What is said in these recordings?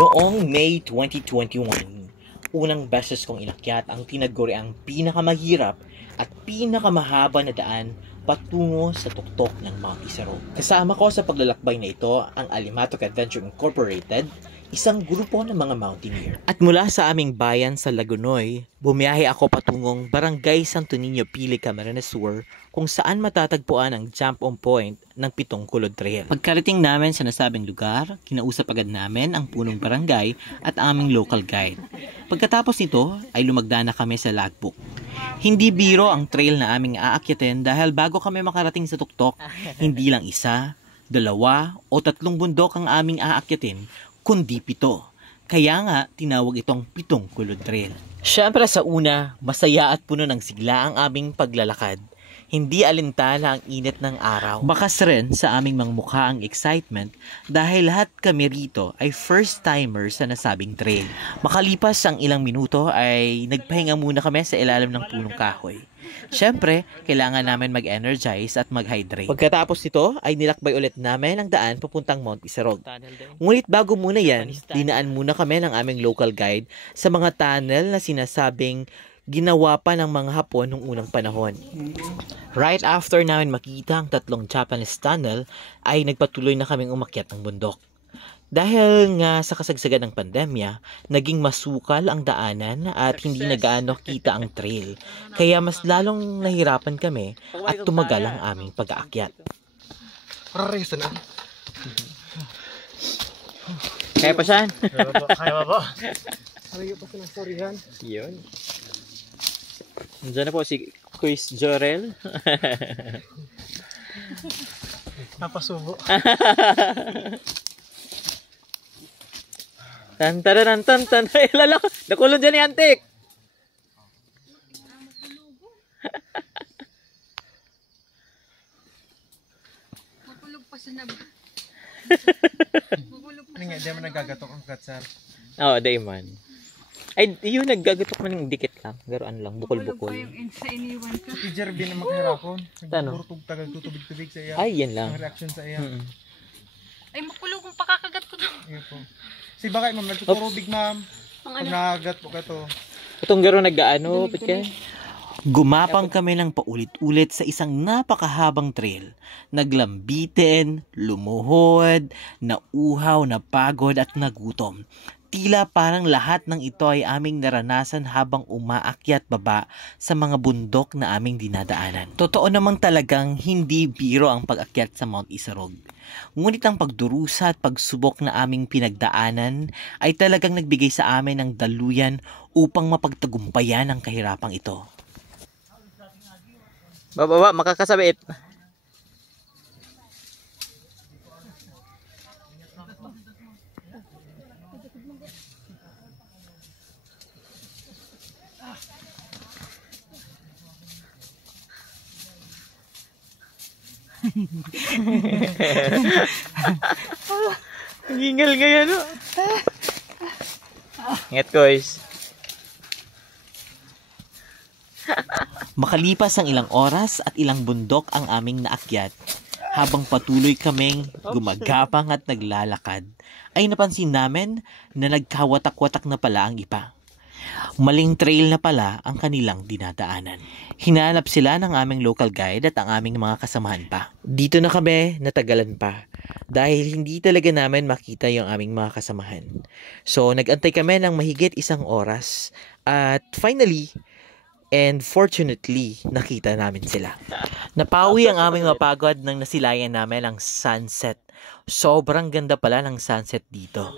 Noong May 2021, unang beses kong inakyat ang tinaguriang pinakamahirap at pinakamahaba na daan patungo sa tuktok ng Mount Isarog. Kasama ko sa paglalakbay na ito ang Alimatok Adventure Incorporated, isang grupo ng mga mountaineer. At mula sa aming bayan sa Lagunoy, bumiyahe ako patungong Barangay Santo Niño, Pili, Camarines Sur, kung saan matatagpuan ang jump-on point ng Pitong Kulod Trail. Pagkarating namin sa nasabing lugar, kinausap agad namin ang punong barangay at aming local guide. Pagkatapos nito ay lumagda na kami sa logbook. Hindi biro ang trail na aming aakyatin dahil bago kami makarating sa tuktok, hindi lang isa, dalawa o tatlong bundok ang aming aakyatin, kundi 7. Kaya nga, tinawag itong Pitong Kulod Trail. Siyempre sa una, masaya at puno ng sigla ang aming paglalakad. Hindi alintana ang init ng araw. Bakas rin sa aming mga mukha ang excitement dahil lahat kami rito ay first timer sa nasabing trail. Makalipas ang ilang minuto ay nagpahinga muna kami sa ilalim ng punong kahoy. Siyempre, kailangan namin mag-energize at mag-hydrate. Pagkatapos nito ay nilakbay ulit namin ang daan papuntang Mount Isarog. Ngunit bago muna yan, dinaan muna kami ng aming local guide sa mga tunnel na sinasabing ginawa pa ng mga Hapon noong unang panahon. Right after namin makita ang 3 Japanese tunnel, ay nagpatuloy na kaming umakyat ng bundok. Dahil nga sa kasagsagan ng pandemya, naging masukal ang daanan at hindi na gaano kita ang trail. Kaya mas lalong nahirapan kami at tumagal ang aming pag-aakyat. Kaya pa siya? Kaya pa po. Kaya pa siya ng sorihan. Yun. Nandiyan na po si Chris Jorel. Napasubo. Tan. Ay, lala. Nakulong dyan ni Antik. Makulog pa sa nab. Makulog pa Ano nga, di mo nagagatok ang katsar. Oo, day man. Ay, yun, naggagatok man yung dikit lang. Garoan lang, bukol-bukol. Makulog pa yung sa iniwan ko. Si Jerby na makahirapon. Ano? Nagburtog tagal tutubig-tubig sa iya. Ay, yan lang. Ang reaction sa iya. Ay, makulog kung pakakagat ko doon. Iyo po. Si bakit ma'am, nagtuturubig ma'am. Pag nakagat po ka to. Itong garo nag-ano, pitke? Gumapang kami ng paulit-ulit sa isang napakahabang trail. Naglambitin, lumuhod, nauhaw, napagod at nagutom. Tila parang lahat ng ito ay aming naranasan habang umaakyat baba sa mga bundok na aming dinadaanan. Totoo namang talagang hindi biro ang pag-akyat sa Mount Isarog. Ngunit ang pagdurusa at pagsubok na aming pinagdaanan ay talagang nagbigay sa amin ng daluyan upang mapagtagumpayan ang kahirapang ito. Baba, makakasabit. Gingal ngayon, no? Ingat, guys. Makalipas ang ilang oras at ilang bundok ang aming naakyat, habang patuloy kaming gumagapang at naglalakad, ay napansin namin na nagkawatak-watak na pala ang iba. Maling trail na pala ang kanilang dinadaanan. Hinanap sila ng aming local guide at ang aming mga kasamahan pa. Dito na kami natagalan pa dahil hindi talaga namin makita yung aming mga kasamahan. So nagantay kami ng mahigit 1 oras at finally and fortunately nakita namin sila. Napawi ang aming mapagod nang nasilayan namin ang sunset. Sobrang ganda pala ng sunset dito.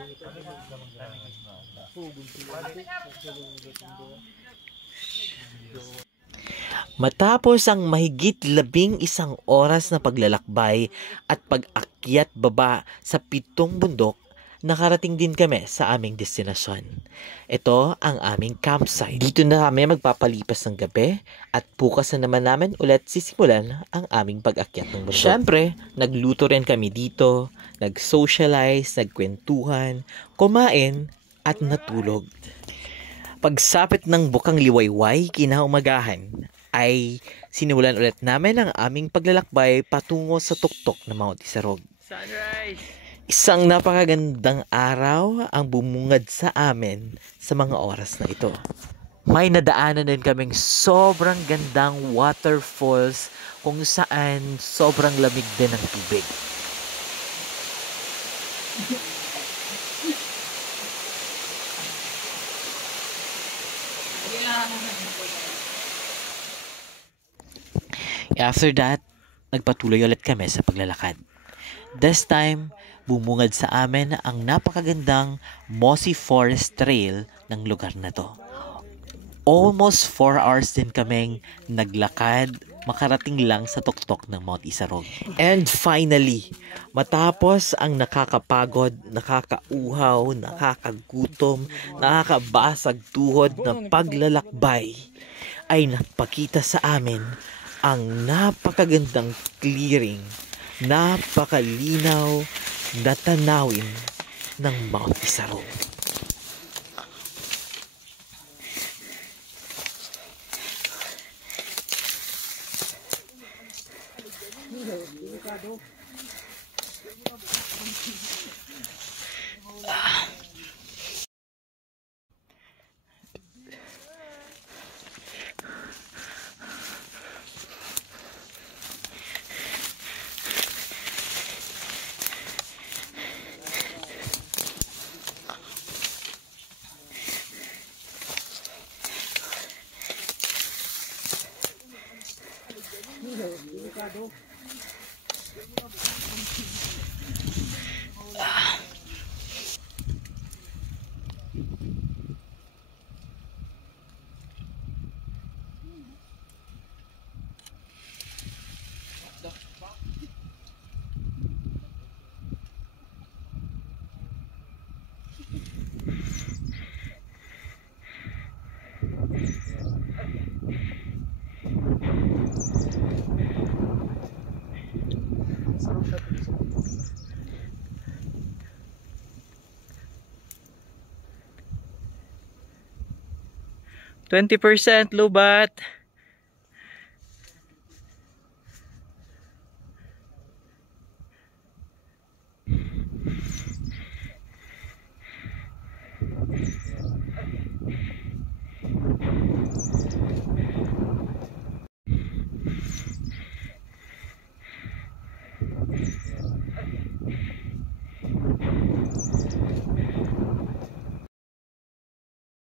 Matapos ang mahigit 11 oras na paglalakbay at pag-akyat baba sa 7 bundok, nakarating din kami sa aming destinasyon. Ito ang aming campsite. Dito na kami magpapalipas ng gabi at bukas na naman namin ulit sisimulan ang aming pag-akyat ng bundok. Siyempre, nagluto rin kami dito, nag-socialize, nagkwentuhan, kumain at natulog. Pagsapit ng Bukang Liwayway kinaumagahan, ay sinimulan ulit namin ang aming paglalakbay patungo sa tuktok ng Mount Isarog. Sunrise! Isang napakagandang araw ang bumungad sa amin sa mga oras na ito. May nadaanan din kaming sobrang gandang waterfalls kung saan sobrang lamig din ng tubig. After that, nagpatuloy ulit kami sa paglalakad. This time, bumungad sa amin ang napakagandang Mossy Forest Trail ng lugar na to. Almost 4 hours din kaming naglakad, makarating lang sa tuktok ng Mount Isarog. And finally, matapos ang nakakapagod, nakakauhaw, nakakagutom, nakakabasag tuhod na paglalakbay, ay napakita sa amin ang napakagandang clearing, napakalinaw na tanawin ng Mount Isarog. $20 lubat.